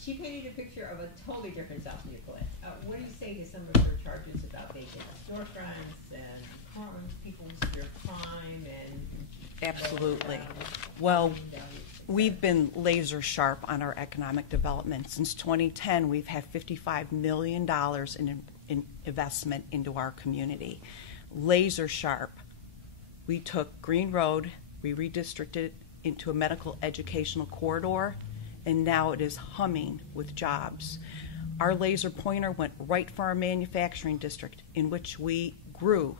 She painted a picture of a totally different South Euclid. What do you say to some of her charges about vacant storefronts and people's their crime and Absolutely. Well, we've been laser sharp on our economic development. Since 2010, we've had $55 million in investment into our community. Laser sharp. We took Green Road, we redistricted it into a medical educational corridor, and now it is humming with jobs. Our laser pointer went right for our manufacturing district, in which we grew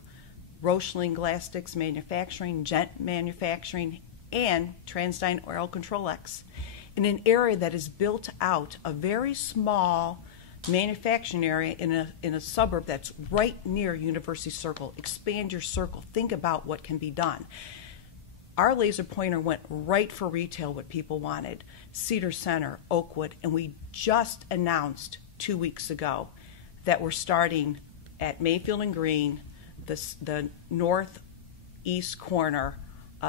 Rochling Glass Sticks Manufacturing, Gent Manufacturing, and TransDigm Oil Control X, in an area that is built out, a very small manufacturing area in a suburb that's right near University Circle. Expand your circle. Think about what can be done. Our laser pointer went right for retail, what people wanted. Cedar Center, Oakwood, and we just announced 2 weeks ago that we're starting at Mayfield and Green. The northeast corner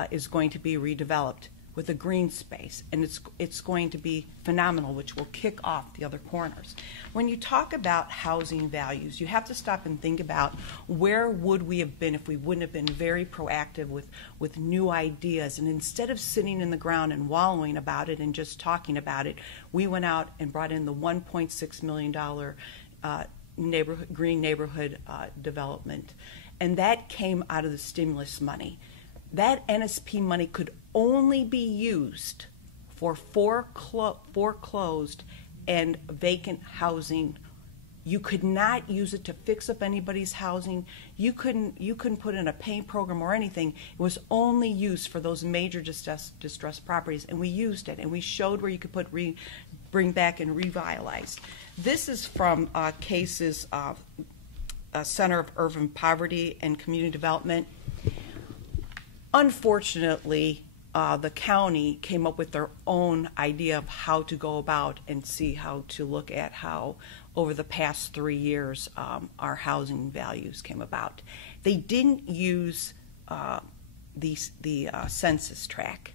is going to be redeveloped with a green space, and it's going to be phenomenal, which will kick off the other corners. When you talk about housing values, you have to stop and think about where would we have been if we wouldn't have been very proactive with new ideas. And instead of sitting in the ground and wallowing about it and just talking about it, we went out and brought in the $1.6 million green neighborhood development. And that came out of the stimulus money. That NSP money could only be used for foreclosed and vacant housing. You could not use it to fix up anybody's housing. You couldn't put in a paint program or anything. It was only used for those major distressed properties, and we used it, and we showed where you could bring back and revitalize. This is from cases of Center of Urban Poverty and Community Development. Unfortunately, the county came up with their own idea of how to go about and see how to look at how over the past 3 years our housing values came about. They didn't use the census tract,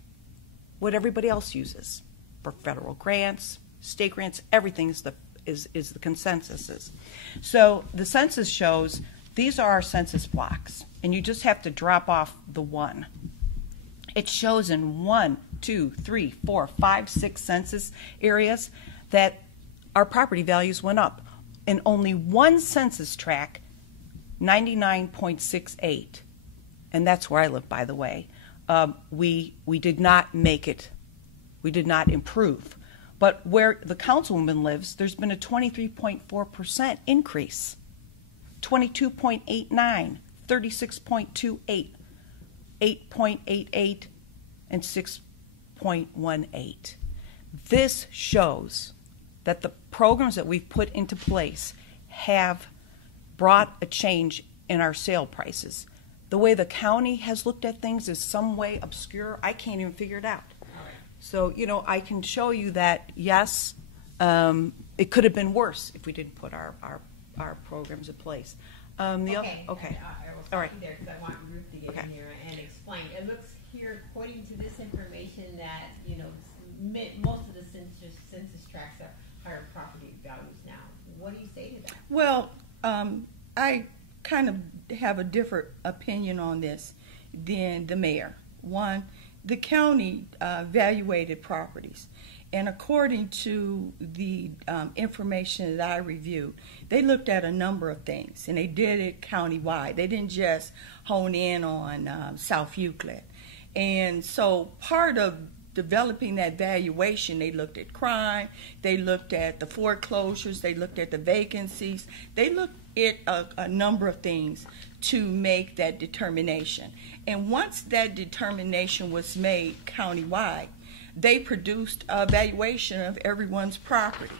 what everybody else uses for federal grants, state grants, everything is the consensuses. So the census shows these are our census blocks, and you just have to drop off the one. It shows in 1, 2, 3, 4, 5, 6 census areas that our property values went up. In only one census tract, 99.68, and that's where I live, by the way, we did not make it. We did not improve. But where the councilwoman lives, there's been a 23.4% increase, 22.89, 36.28, 8.88, and 6.18. This shows that the programs that we've put into place have brought a change in our sale prices. The way the county has looked at things is some way obscure. I can't even figure it out. So, I can show you that, yes, it could have been worse if we didn't put our programs in place. Okay. Okay. I will All right. stop you there because I want Ruth to get in here and explain. It looks here, according to this information, that, most of the census tracts are higher property values now. What do you say to that? Well, I kind of have a different opinion on this than the mayor. One, the county evaluated properties, and according to the information that I reviewed, they looked at a number of things, and they did it countywide. They didn't just hone in on South Euclid. And so part of developing that valuation, they looked at crime, they looked at the foreclosures, they looked at the vacancies, they looked at a number of things to make that determination. And once that determination was made countywide, they produced a valuation of everyone's property.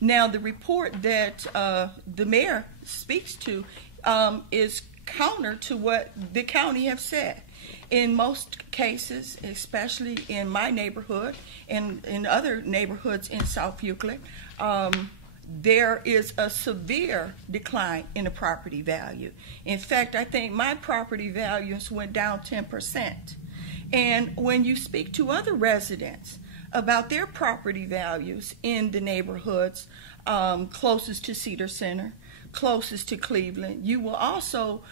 Now, the report that the mayor speaks to is counter to what the county have said. In most cases, especially in my neighborhood and in other neighborhoods in South Euclid, there is a severe decline in the property value. In fact, I think my property values went down 10%. And when you speak to other residents, about their property values in the neighborhoods closest to Cedar Center, closest to Cleveland. You will also,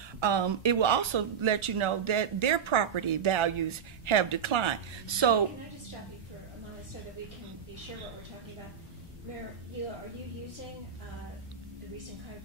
it will also let you know that their property values have declined. So, can I just stop you for a moment so that we can be sure what we're talking about? Mayor, are you using the recent county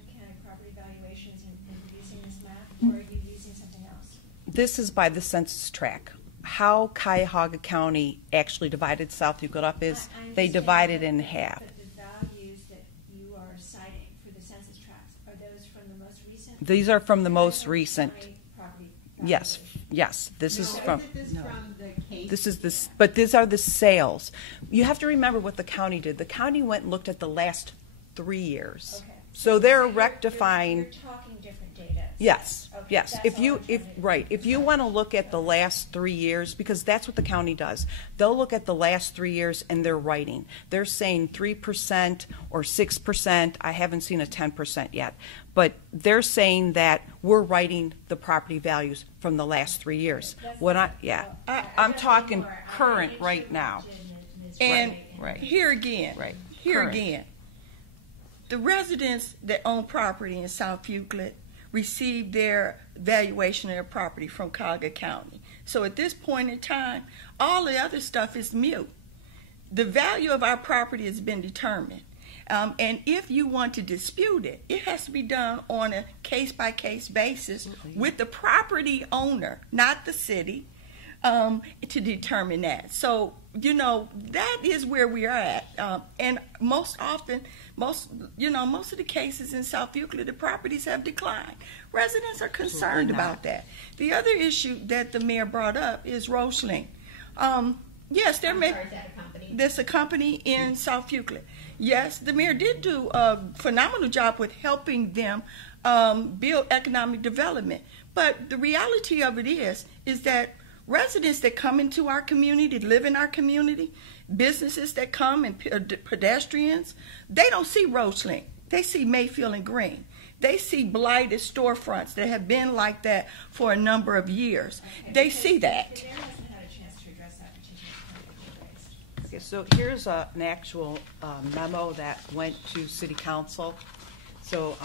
property valuations in producing this map, or are you using something else? This is by the census tract. How Cuyahoga County actually divided South Euclid up is they divided in half. But the values that you are citing for the census tracts, are those from the most recent? These are from the most recent. Property Yes, yes. This is from. From the case? This is this, but these are the sales. You have to remember what the county did. The county went and looked at the last 3 years. Okay. So they're you're- rectifying. You're talking different data. Yes, Okay, yes. that's If all you, I'm if trying to- right, if you want to look at the last 3 years, because that's what the county does. They'll look at the last 3 years and they're writing. They're saying 3% or 6%. I haven't seen a 10% yet, but they're saying that we're writing the property values from the last 3 years. What I, yeah, I'm talking current right now. and Right. here again, Right. here Correct. again, the residents that own property in South Euclid receive their valuation of their property from Cuyahoga County. So at this point in time, all the other stuff is mute. The value of our property has been determined. And if you want to dispute it, it has to be done on a case-by-case basis with the property owner, not the city, to determine that. So, you know, that is where we are at. And most often, most of the cases in South Euclid, the properties have declined. Residents are concerned about that. The other issue that the mayor brought up is Rochling. Yes, there may. Is that a company? There's a company in South Euclid. Yes, the mayor did do a phenomenal job with helping them build economic development. But the reality of it is that residents that come into our community, live in our community, businesses that come and pedestrians, they don't see Rochling. They see Mayfield and Green. They see blighted storefronts that have been like that for a number of years. Okay, They because see that. The mayor hasn't had a chance to address that particular point that you raised. Okay, so here's an actual memo that went to City Council. So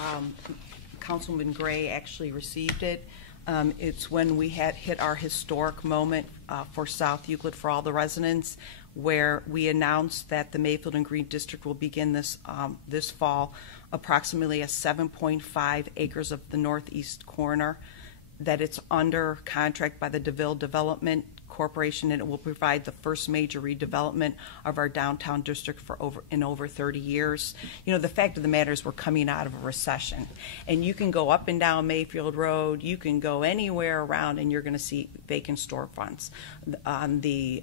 Councilman Gray actually received it. It's when we had hit our historic moment for South Euclid for all the residents, where we announced that the Mayfield and Green District will begin this fall, approximately a 7.5 acres of the northeast corner, that it's under contract by the DeVille Development Corporation, and it will provide the first major redevelopment of our downtown district for over 30 years. You know, the fact of the matter is we're coming out of a recession, and you can go up and down Mayfield Road, you can go anywhere around, and you're going to see vacant storefronts. On the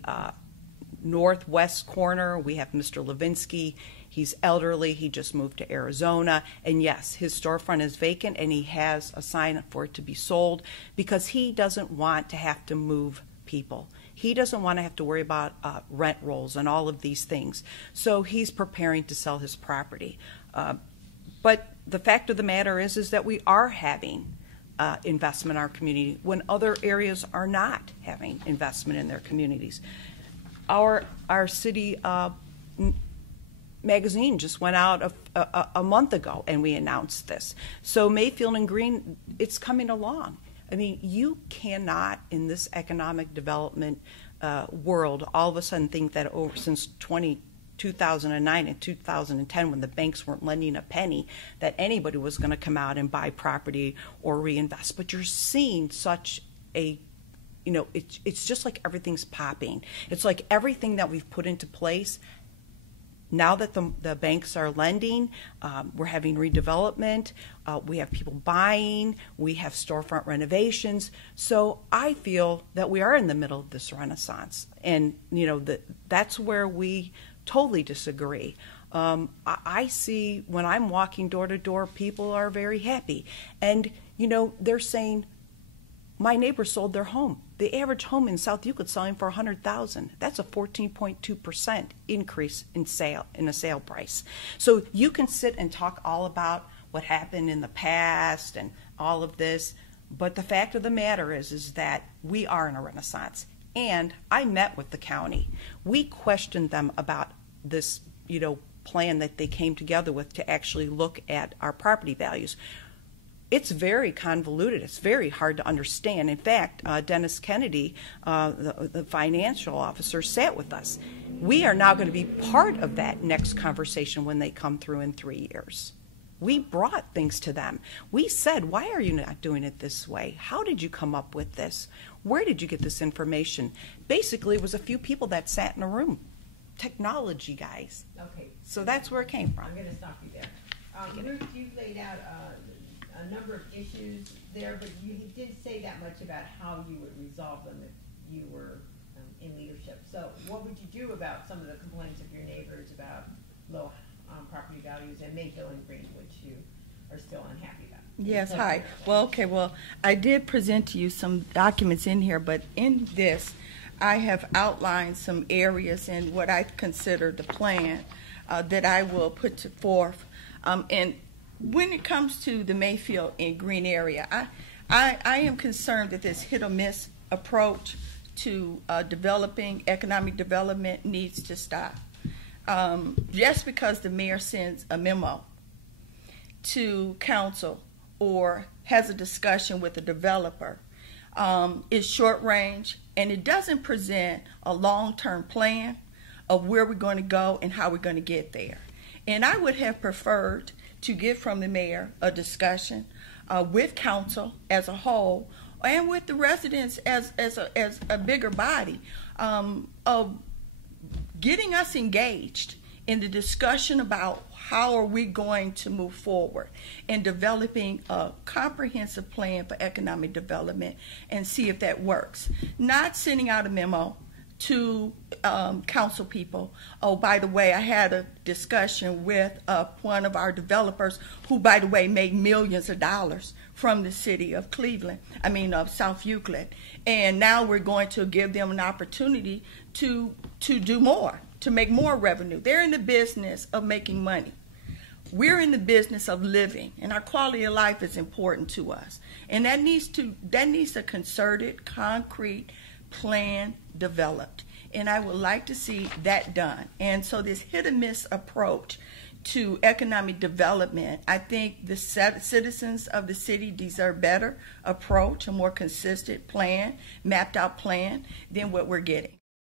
northwest corner, we have Mr. Levinsky. He's elderly. He just moved to Arizona. And yes, his storefront is vacant, and he has a sign for it to be sold because he doesn't want to have to move people. He doesn't want to have to worry about rent rolls and all of these things. So he's preparing to sell his property. But the fact of the matter is that we are having investment in our community when other areas are not having investment in their communities. Our city magazine just went out a month ago, and we announced this. So Mayfield and Green, it's coming along. I mean, you cannot, in this economic development world, all of a sudden think that since 2009 and 2010, when the banks weren't lending a penny, that anybody was going to come out and buy property or reinvest. But you're seeing such a, you know, it's just like everything's popping. It's like everything that we've put into place. Now that the banks are lending, we're having redevelopment, we have people buying, we have storefront renovations. So I feel that we are in the middle of this renaissance. And, you know, that's where we totally disagree. I see when I'm walking door to door, people are very happy. And, you know, they're saying, my neighbor sold their home. The average home in South Euclid selling for $100,000. That's a 14.2% increase in a sale price. So you can sit and talk all about what happened in the past and all of this, but the fact of the matter is that we are in a renaissance. And I met with the county. We questioned them about this, plan that they came together with to actually look at our property values. It's very convoluted. It's very hard to understand. In fact, Dennis Kennedy, the financial officer, sat with us. We are now going to be part of that next conversation when they come through in 3 years. We brought things to them. We said, why are you not doing it this way? How did you come up with this? Where did you get this information? Basically, it was a few people that sat in a room. Technology guys. Okay. So that's where it came from. I'm going to stop you there. Ruth, you've laid out a number of issues there, but you didn't say that much about how you would resolve them if you were in leadership. So what would you do about some of the complaints of your neighbors about low property values in Mayfield and Green, which you are still unhappy about? Yes, hi. Well, okay, I did present to you some documents in here, but in this, I have outlined some areas in what I consider the plan that I will put forth. And when it comes to the Mayfield and Green area, I am concerned that this hit or miss approach to developing economic development needs to stop. Just because the mayor sends a memo to council or has a discussion with a developer is short range, and it doesn't present a long-term plan of where we're going to go and how we're going to get there. And I would have preferred to get from the mayor a discussion with council as a whole and with the residents as a bigger body of getting us engaged in the discussion about how are we going to move forward in developing a comprehensive plan for economic development and see if that works. Not sending out a memo to council people. Oh, by the way, I had a discussion with one of our developers who, by the way, made millions of dollars from the city of of South Euclid. And now we're going to give them an opportunity to do more, to make more revenue. They're in the business of making money. We're in the business of living, and our quality of life is important to us. And that needs a concerted, concrete plan developed. And I would like to see that done. And so this hit or miss approach to economic development, I think the citizens of the city deserve better approach, a more consistent plan, mapped out plan than what we're getting.